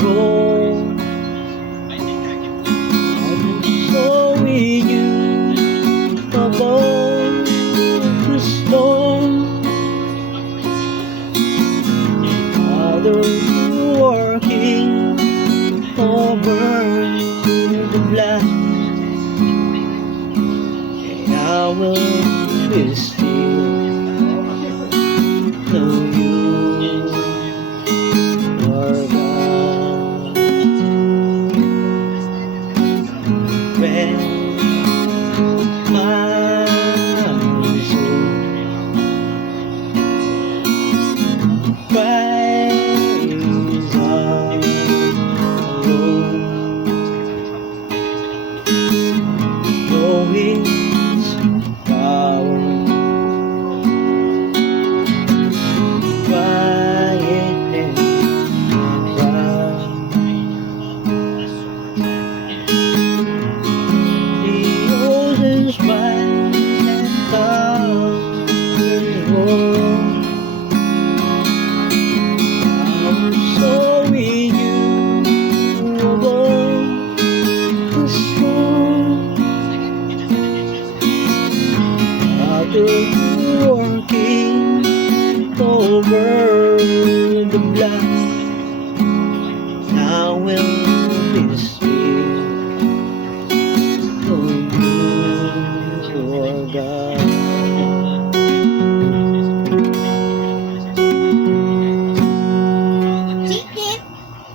go. I'm showing you above the storm. Others working over the black, and I will be still. Know you are God. When my soul cries out alone, know His power, quiet and proud. The oceans rise and thunders roar. I'm showing you above the storm. Others working over the black, I will